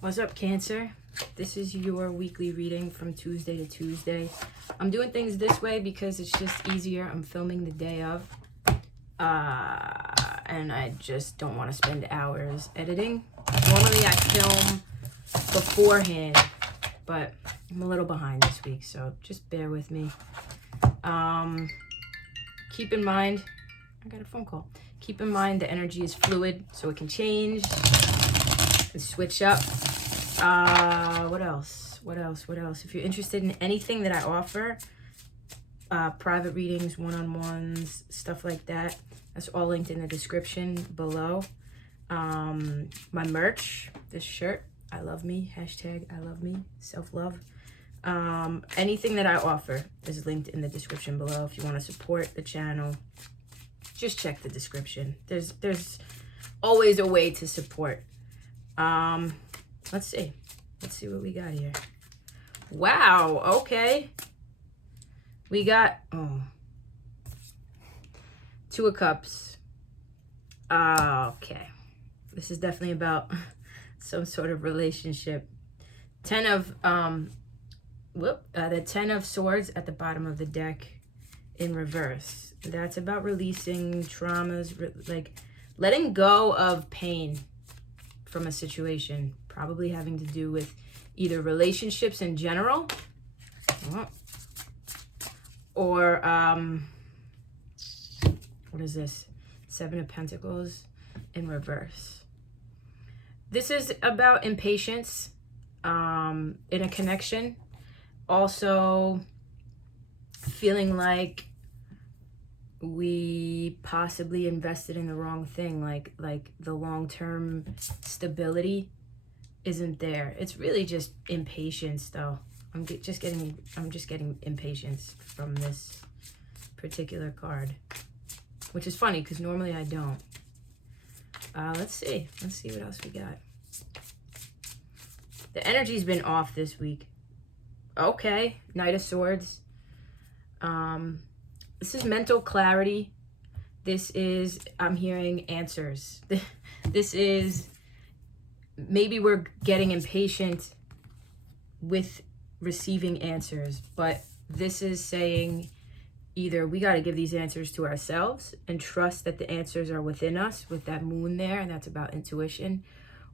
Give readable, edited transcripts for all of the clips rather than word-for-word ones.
What's up, Cancer? This is your weekly reading from Tuesday to Tuesday. I'm doing things this way because it's just easier. I'm filming the day of. And I just don't want to spend hours editing. Normally I film beforehand, but I'm a little behind this week, so just bear with me. Keep in mind, I got a phone call. Keep in mind the energy is fluid, so it can change and switch up. What else? If you're interested in anything that I offer, private readings, one-on-ones, stuff like that, that's all linked in the description below. My merch, this shirt, I love me, hashtag I love me, self-love. Anything that I offer is linked in the description below. If you want to support the channel, just check the description. There's always a way to support. Let's see what we got here. Wow, okay. We got, Two of Cups. Okay. This is definitely about some sort of relationship. The 10 of Swords at the bottom of the deck in reverse. That's about releasing traumas, like letting go of pain from a situation, probably having to do with either relationships in general, or what is this? 7 of Pentacles in reverse. This is about impatience in a connection. Also feeling like we possibly invested in the wrong thing, like the long-term stability isn't there. It's really just impatience, though. I'm just getting impatience from this particular card, which is funny because normally I don't. Let's see what else we got. The energy's been off this week. Okay, Knight of Swords. This is mental clarity. This is, I'm hearing answers. This is, maybe we're getting impatient with receiving answers, but this is saying either we got to give these answers to ourselves and trust that the answers are within us with that moon there, and that's about intuition,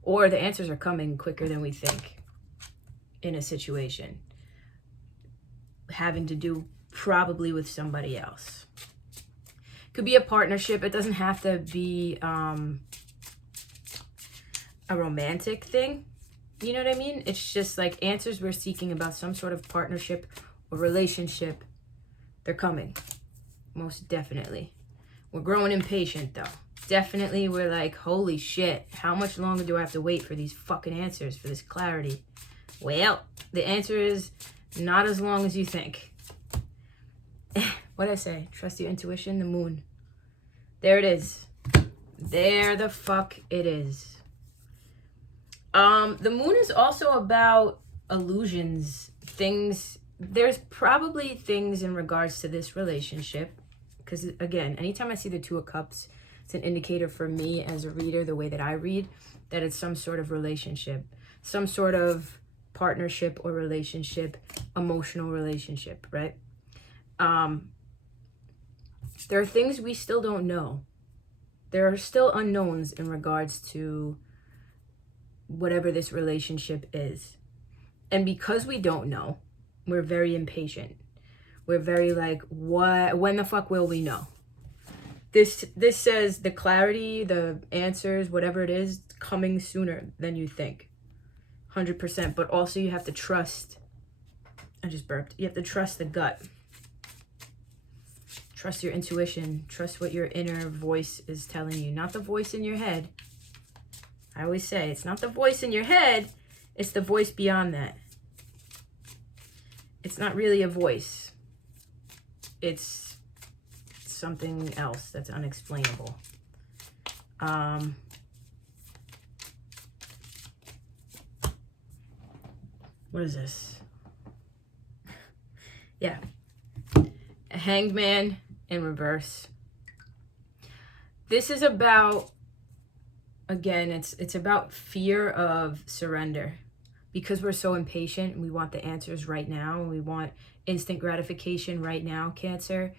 or the answers are coming quicker than we think in a situation, having to do probably with somebody else. Could be a partnership. It doesn't have to be a romantic thing. You know what I mean? It's just like answers we're seeking about some sort of partnership or relationship. They're coming. Most definitely. We're growing impatient, though. Definitely we're like, holy shit, how much longer do I have to wait for these fucking answers, for this clarity? Well, the answer is not as long as you think. What'd I say? Trust your intuition, the moon. There it is. There the fuck it is. The moon is also about illusions, things. There's probably things in regards to this relationship, because again, anytime I see the 2 of Cups, it's an indicator for me as a reader, the way that I read, that it's some sort of relationship, some sort of partnership or relationship, emotional relationship, right? There are things we still don't know. There are still unknowns in regards to whatever this relationship is. And because we don't know, we're very impatient. We're very like, what? When the fuck will we know? This says the clarity, the answers, whatever it is, coming sooner than you think. 100%. But also you have to trust. I just burped. You have to trust the gut. Trust your intuition. Trust what your inner voice is telling you. Not the voice in your head. I always say, it's not the voice in your head. It's the voice beyond that. It's not really a voice. It's something else that's unexplainable. What is this? Yeah. A Hanged Man in reverse. This is about again, it's about fear of surrender. Because we're so impatient and we want the answers right now and we want instant gratification right now, Cancer,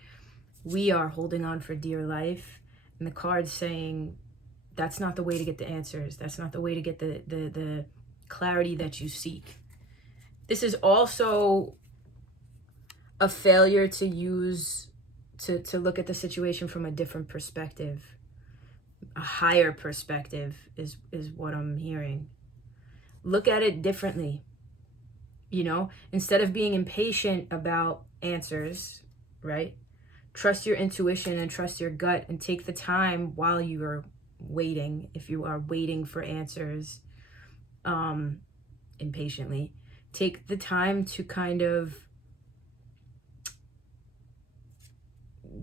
we are holding on for dear life. And the card's saying that's not the way to get the answers. That's not the way to get the clarity that you seek. This is also a failure to use, to look at the situation from a different perspective. A higher perspective is what I'm hearing. Look at it differently. You know, instead of being impatient about answers, right? Trust your intuition and trust your gut and take the time while you are waiting. If you are waiting for answers impatiently, take the time to kind of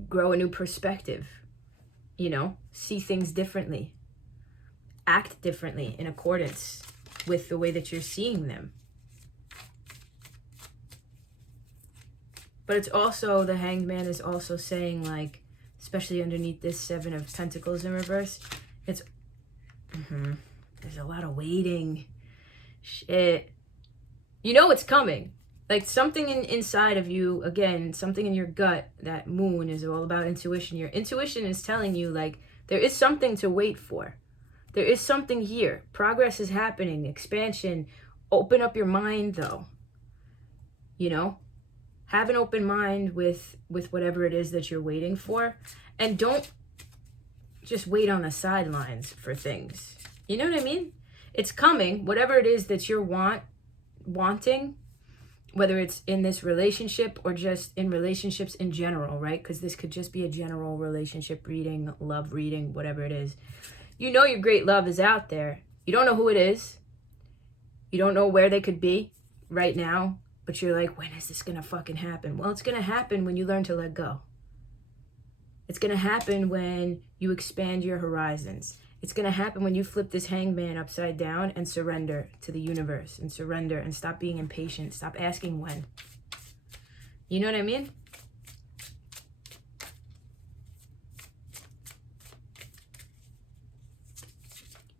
grow a new perspective, you know, see things differently, act differently in accordance with the way that you're seeing them. But it's also, the Hanged Man is also saying, like, especially underneath this Seven of Pentacles in reverse, it's, there's a lot of waiting. Shit. You know it's coming. Like, something inside of you, again, something in your gut, that moon is all about intuition. Your intuition is telling you, like, there is something to wait for. There is something here. Progress is happening. Expansion. Open up your mind, though. You know? Have an open mind with whatever it is that you're waiting for. And don't just wait on the sidelines for things. You know what I mean? It's coming. Whatever it is that you're wanting, whether it's in this relationship or just in relationships in general, right? Because this could just be a general relationship reading, love reading, whatever it is. You know your great love is out there. You don't know who it is. You don't know where they could be right now. But you're like, when is this going to fucking happen? Well, it's going to happen when you learn to let go. It's going to happen when you expand your horizons. It's going to happen when you flip this Hanged Man upside down and surrender to the universe and surrender and stop being impatient. Stop asking when. You know what I mean?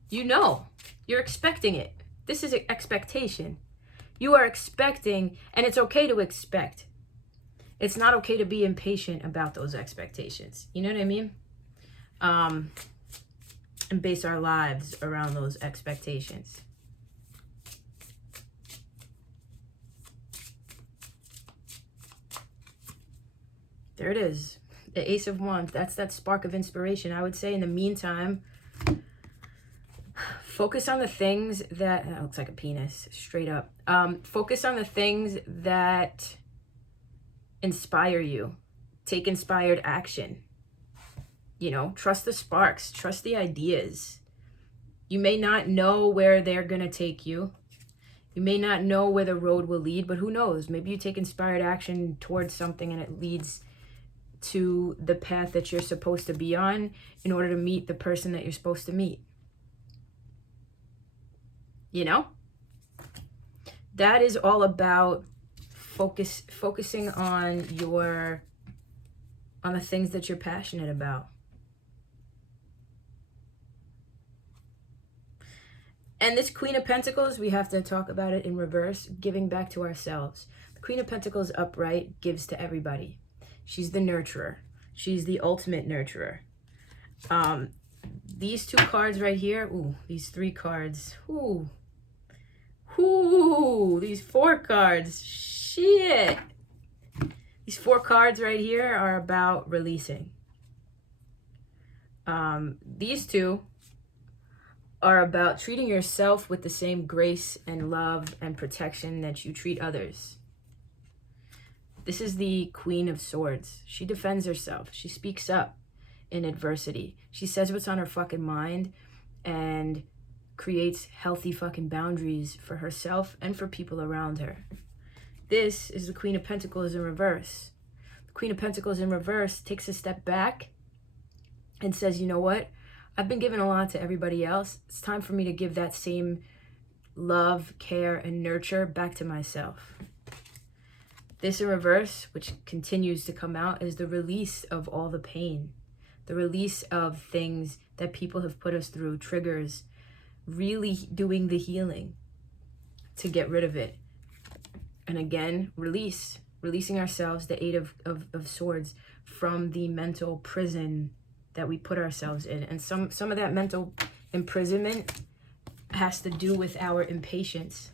You know, you're expecting it. This is an expectation. You are expecting, and it's okay to expect. It's not okay to be impatient about those expectations. You know what I mean? And base our lives around those expectations. There it is. The Ace of Wands. That's that spark of inspiration. I would say in the meantime, focus on the things that, that looks like a penis, straight up. Focus on the things that inspire you. Take inspired action. You know, trust the sparks, trust the ideas. You may not know where they're going to take you. You may not know where the road will lead, but who knows? Maybe you take inspired action towards something and it leads to the path that you're supposed to be on in order to meet the person that you're supposed to meet. You know, that is all about focusing on the things that you're passionate about. And this Queen of Pentacles, we have to talk about it in reverse, giving back to ourselves. The Queen of Pentacles upright gives to everybody. She's the nurturer. She's the ultimate nurturer. These two cards right here, ooh, these three cards, ooh. Ooh, these four cards, shit. These four cards right here are about releasing. These two are about treating yourself with the same grace and love and protection that you treat others. This is the Queen of Swords. She defends herself. She speaks up in adversity. She says what's on her fucking mind and creates healthy fucking boundaries for herself and for people around her. This is the Queen of Pentacles in reverse. The Queen of Pentacles in reverse takes a step back and says, you know what? I've been giving a lot to everybody else. It's time for me to give that same love, care, and nurture back to myself. This in reverse, which continues to come out, is the release of all the pain. the release of things that people have put us through, triggers, really doing the healing to get rid of it. And again, releasing ourselves, the Eight of Swords, from the mental prison that we put ourselves in. And some of that mental imprisonment has to do with our impatience.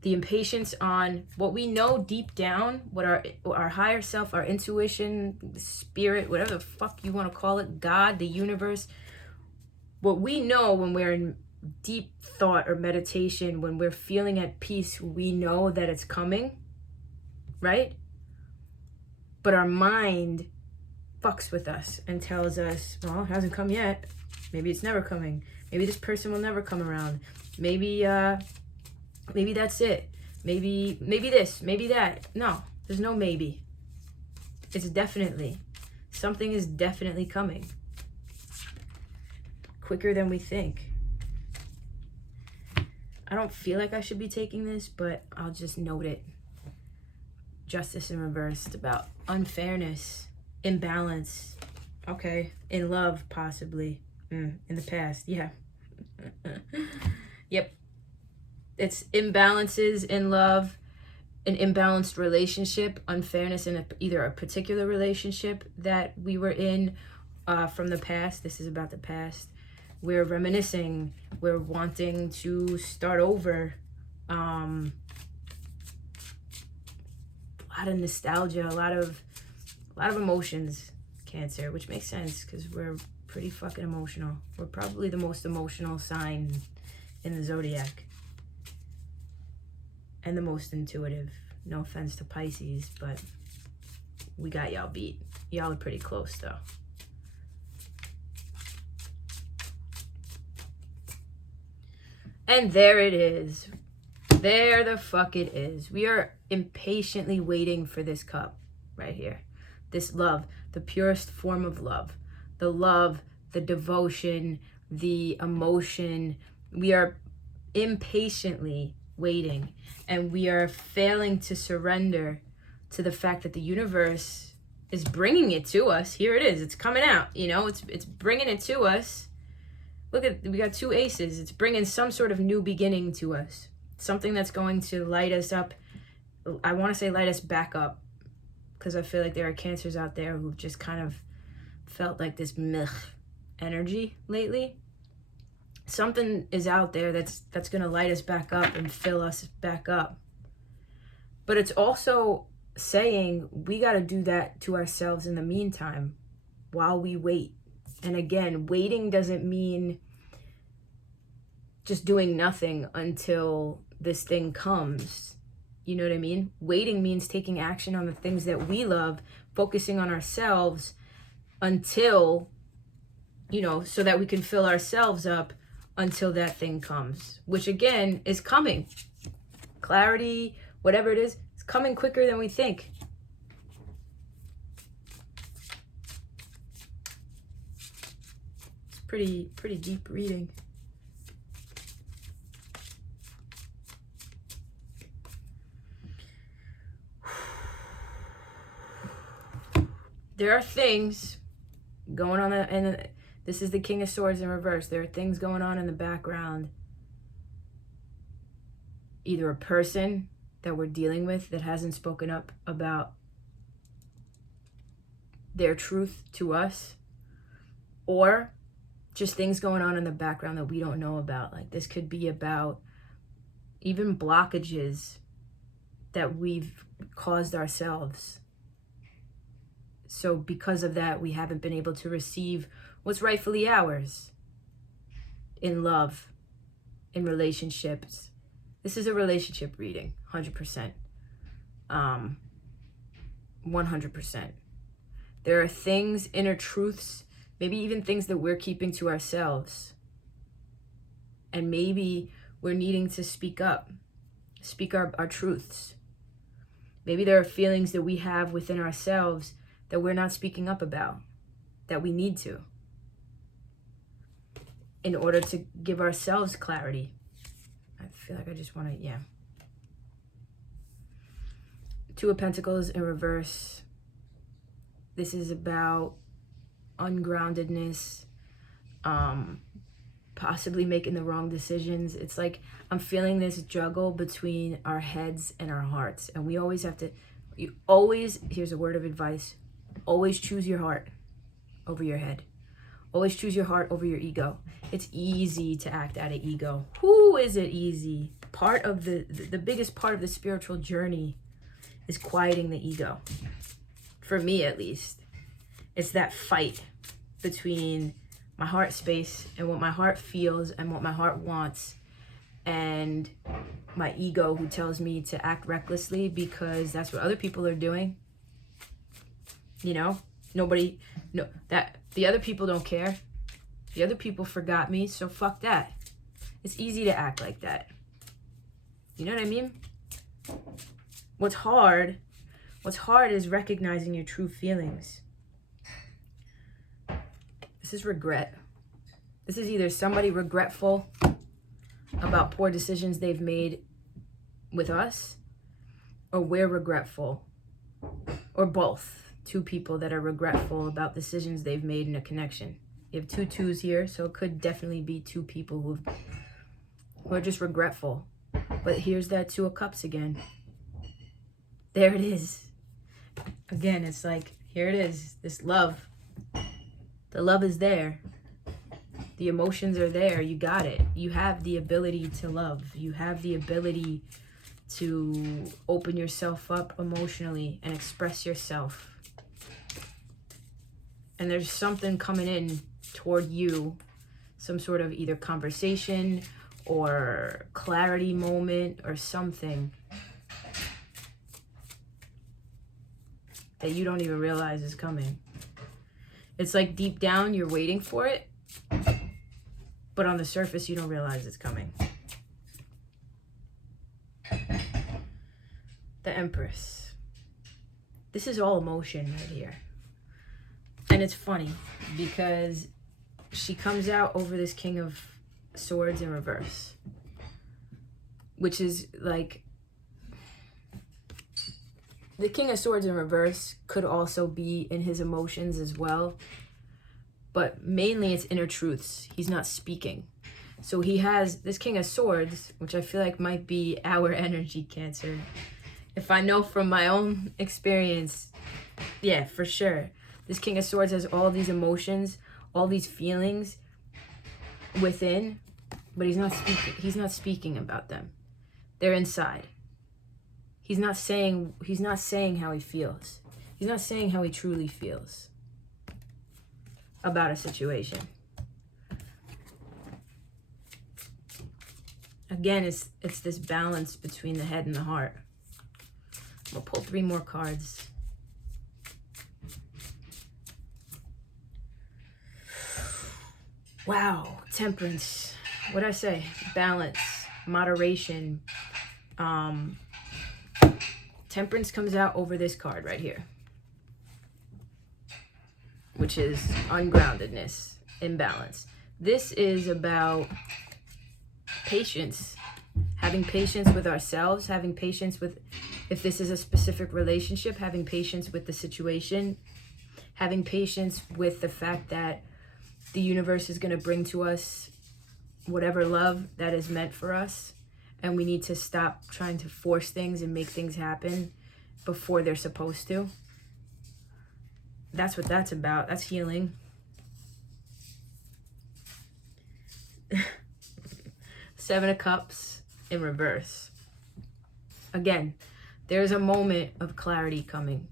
The impatience on what we know deep down, what our higher self, our intuition, spirit, whatever the fuck you want to call it, God, the universe, what we know when we're in deep thought or meditation, when we're feeling at peace, we know that it's coming, right? But our mind fucks with us and tells us, well, it hasn't come yet. Maybe it's never coming. Maybe this person will never come around. Maybe that's it. Maybe this, maybe that. No, there's no maybe. It's definitely. Something is definitely coming. Quicker than we think. I don't feel like I should be taking this, but I'll just note it. Justice in reverse. It's about unfairness, imbalance. Okay, in love, possibly. In the past, yeah. Yep. It's imbalances in love, an imbalanced relationship, unfairness in either a particular relationship that we were in from the past. This is about the past. We're reminiscing. We're wanting to start over. A lot of nostalgia, a lot of emotions, Cancer, which makes sense because we're pretty fucking emotional. We're probably the most emotional sign in the zodiac. And the most intuitive. No offense to Pisces, but we got y'all beat. Y'all are pretty close though. And there it is. There the fuck it is. We are impatiently waiting for this cup right here. This love, the purest form of love. The love, the devotion, the emotion. We are impatiently waiting, and we are failing to surrender to the fact that the universe is bringing it to us. Here it is. It's coming out. You know, it's bringing it to us. Look at, we got two aces. It's bringing some sort of new beginning to us. Something that's going to light us up. I want to say light us back up, because I feel like there are Cancers out there who've just kind of felt like this meh energy lately. Something is out there that's going to light us back up and fill us back up. But it's also saying we got to do that to ourselves in the meantime while we wait. And again, waiting doesn't mean just doing nothing until this thing comes. You know what I mean? Waiting means taking action on the things that we love, focusing on ourselves until, you know, so that we can fill ourselves up until that thing comes, which again is coming. Clarity, whatever it is, it's coming quicker than we think. It's pretty deep reading. There are things going on, and this is the King of Swords in reverse. There are things going on in the background. Either a person that we're dealing with that hasn't spoken up about their truth to us, or just things going on in the background that we don't know about. Like this could be about even blockages that we've caused ourselves. So because of that, we haven't been able to receive what's rightfully ours in love, in relationships. This is a relationship reading, 100%. 100%. There are things, inner truths, maybe even things that we're keeping to ourselves. And maybe we're needing to speak up, speak our truths. Maybe there are feelings that we have within ourselves that we're not speaking up about, that we need to, in order to give ourselves clarity. I feel like I just want to, yeah. Two of Pentacles in reverse. This is about ungroundedness, possibly making the wrong decisions. It's like I'm feeling this juggle between our heads and our hearts. And we always have to, here's a word of advice, always choose your heart over your head. Always choose your heart over your ego. It's easy to act out of ego. Who is it easy? Part of the biggest part of the spiritual journey is quieting the ego. For me, at least. It's that fight between my heart space and what my heart feels and what my heart wants, and my ego, who tells me to act recklessly because that's what other people are doing. You know, that the other people don't care. The other people forgot me, so fuck that. It's easy to act like that. You know what I mean? What's hard is recognizing your true feelings. This is regret. This is either somebody regretful about poor decisions they've made with us, or we're regretful, or both. Two people that are regretful about decisions they've made in a connection. You have 2 twos here, so it could definitely be 2 people who are just regretful. But here's that 2 of Cups again. There it is. Again, it's like, here it is, this love. The love is there. The emotions are there. You got it. You have the ability to love. You have the ability to open yourself up emotionally and express yourself. And there's something coming in toward you, some sort of either conversation or clarity moment or something that you don't even realize is coming. It's like deep down you're waiting for it, but on the surface you don't realize it's coming. The Empress. This is all emotion right here. And it's funny because she comes out over this King of Swords in reverse, which is like, the King of Swords in reverse could also be in his emotions as well, but mainly it's inner truths. He's not speaking. So he has this King of Swords, which I feel like might be our energy, Cancer. If I know from my own experience, yeah, for sure. This King of Swords has all these emotions, all these feelings within, but he's not speaking about them. They're inside. He's not saying how he feels. He's not saying how he truly feels about a situation. Again, it's this balance between the head and the heart. We'll pull 3 more cards. Wow, Temperance. What'd I say? Balance, moderation. Temperance comes out over this card right here, which is ungroundedness, imbalance. This is about patience, having patience with ourselves, having patience with, if this is a specific relationship, having patience with the situation, having patience with the fact that the universe is going to bring to us whatever love that is meant for us, and we need to stop trying to force things and make things happen before they're supposed to. That's what that's about. That's healing. Seven of Cups in reverse. Again, there's a moment of clarity coming.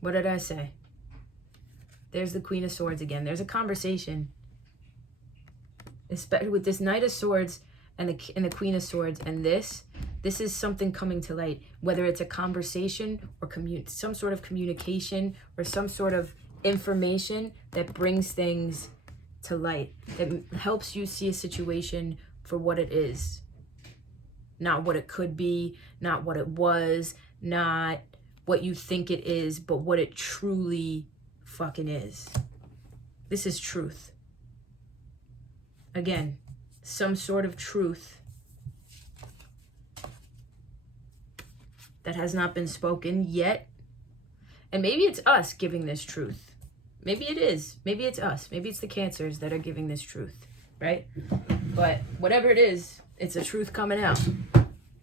What did I say? There's the Queen of Swords again. There's a conversation. Especially with this Knight of Swords and the Queen of Swords, and this is something coming to light, whether it's a conversation or some sort of communication or some sort of information that brings things to light, that helps you see a situation for what it is, not what it could be, not what it was, not what you think it is, but what it truly fucking is. This is truth. Again, some sort of truth that has not been spoken yet, And maybe it's us giving this truth. Maybe it is. Maybe it's us. Maybe it's the Cancers that are giving this truth, right? But whatever it is, it's a truth coming out.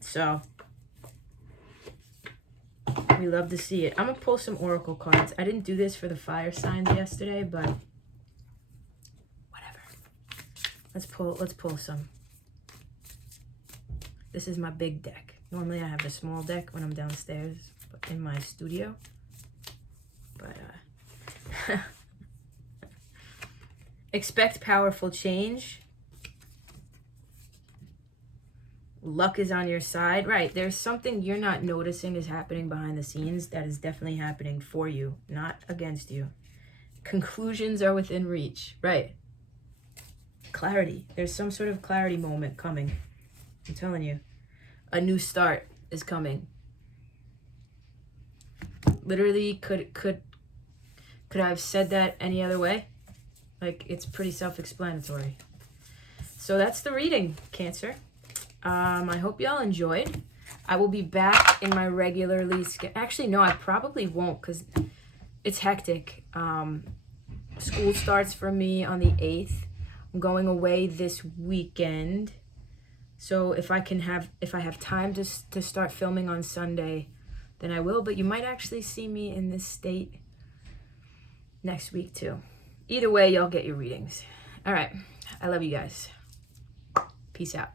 So we love to see it. I'm going to pull some oracle cards. I didn't do this for the fire signs yesterday, but whatever. Let's pull some. This is my big deck. Normally I have the small deck when I'm downstairs in my studio. But expect powerful change. Luck is on your side. Right, there's something you're not noticing is happening behind the scenes that is definitely happening for you, not against you. Conclusions are within reach. Right. Clarity. There's some sort of clarity moment coming. I'm telling you. A new start is coming. Literally, could I have said that any other way? Like, it's pretty self-explanatory. So that's the reading, Cancer. I hope y'all enjoyed. I will be back in my regularly actually, no, I probably won't because it's hectic. School starts for me on the 8th. I'm going away this weekend. So if I have time to start filming on Sunday, then I will. But you might actually see me in this state next week too. Either way, y'all get your readings. All right. I love you guys. Peace out.